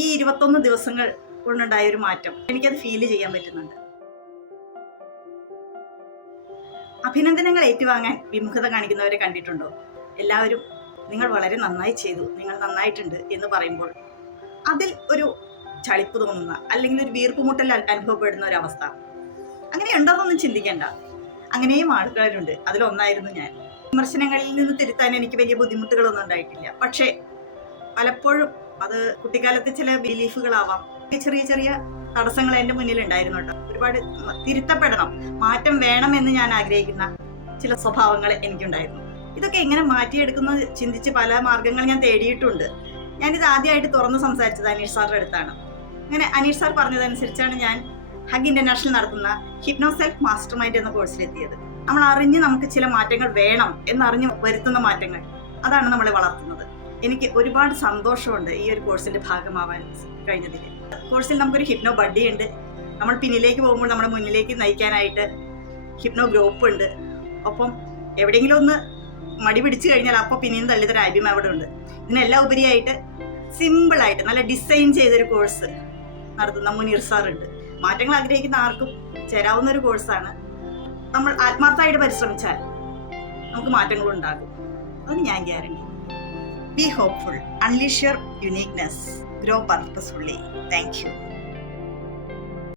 ഈ 21 ദിവസങ്ങൾ കൊണ്ടുണ്ടായ ഒരു മാറ്റം എനിക്കത് ഫീൽ ചെയ്യാൻ പറ്റുന്നുണ്ട്. അഭിനന്ദനങ്ങൾ ഏറ്റുവാങ്ങാൻ വിമുഖത കാണിക്കുന്നവരെ കണ്ടിട്ടുണ്ടോ? എല്ലാവരും നിങ്ങൾ വളരെ നന്നായി ചെയ്തു, നിങ്ങൾ നന്നായിട്ടുണ്ട് എന്ന് പറയുമ്പോൾ അതിൽ ഒരു ചളിപ്പ് തോന്നുന്ന അല്ലെങ്കിൽ ഒരു വീർപ്പുമുട്ടൽ അനുഭവപ്പെടുന്ന ഒരവസ്ഥ, അങ്ങനെ ഉണ്ടോന്നൊന്നും ചിന്തിക്കേണ്ട. അങ്ങനെയും ആളുകളുണ്ട്. അതിലൊന്നായിരുന്നു ഞാൻ. വിമർശനങ്ങളിൽ നിന്ന് തിരുത്താൻ എനിക്ക് വലിയ ബുദ്ധിമുട്ടുകളൊന്നും ഉണ്ടായിട്ടില്ല. പക്ഷേ പലപ്പോഴും അത് കുട്ടിക്കാലത്തെ ചില ബിലീഫുകളാവാം, ചെറിയ ചെറിയ തടസ്സങ്ങൾ എൻ്റെ മുന്നിൽ ഉണ്ടായിരുന്നു കേട്ടോ. ഒരുപാട് തിരുത്തപ്പെടണം, മാറ്റം വേണമെന്ന് ഞാൻ ആഗ്രഹിക്കുന്ന ചില സ്വഭാവങ്ങൾ എനിക്കുണ്ടായിരുന്നു. ഇതൊക്കെ എങ്ങനെ മാറ്റിയെടുക്കുന്നത് ചിന്തിച്ച് പല മാർഗങ്ങൾ ഞാൻ തേടിയിട്ടുണ്ട്. ഞാനിത് ആദ്യമായിട്ട് തുറന്ന് സംസാരിച്ചത് അനീഷ് സാറിൻ്റെ അടുത്താണ്. അങ്ങനെ അനീഷ് സാർ പറഞ്ഞതനുസരിച്ചാണ് ഞാൻ ഹഗ് ഇന്റർനാഷണൽ നടത്തുന്ന ഹിപ്നോ സെൽഫ് മാസ്റ്റർ മൈൻഡ് എന്ന കോഴ്സിലെത്തിയത്. നമ്മൾ അറിഞ്ഞ് നമുക്ക് ചില മാറ്റങ്ങൾ വേണം എന്നറിഞ്ഞ് വരുത്തുന്ന മാറ്റങ്ങൾ, അതാണ് നമ്മളെ വളർത്തുന്നത്. എനിക്ക് ഒരുപാട് സന്തോഷമുണ്ട് ഈ ഒരു കോഴ്സിന്റെ ഭാഗമാവാൻ കഴിഞ്ഞതിൽ. കോഴ്സിൽ നമുക്കൊരു ഹിപ്നോ ബഡ്ഡി ഉണ്ട്. നമ്മൾ പിന്നിലേക്ക് പോകുമ്പോൾ നമ്മുടെ മുന്നിലേക്ക് നയിക്കാനായിട്ട് ഹിപ്നോ ഗ്രൂപ്പ് ഉണ്ട്. ഒപ്പം എവിടെയെങ്കിലും ഒന്ന് മടി പിടിച്ചു കഴിഞ്ഞാൽ അപ്പോൾ പിന്നെയും തള്ളിത്തരാൻ അഭിമ അവിടെ ഉണ്ട്. ഇതിനെല്ലാം ഉപരിയായിട്ട് സിമ്പിളായിട്ട് നല്ല ഡിസൈൻ ചെയ്തൊരു കോഴ്സ് നടത്തുന്ന മുനീർ സാറുണ്ട്. മാറ്റങ്ങൾ ആഗ്രഹിക്കുന്ന ആർക്കും ചേരാവുന്ന ഒരു കോഴ്സാണ്. നമ്മൾ ആത്മാർത്ഥമായിട്ട് പരിശ്രമിച്ചാൽ നമുക്ക് മാറ്റങ്ങൾ ഉണ്ടാകും, അത് ഞാൻ guarantee. Be hopeful, unleash your uniqueness, grow purposefully. Thank you.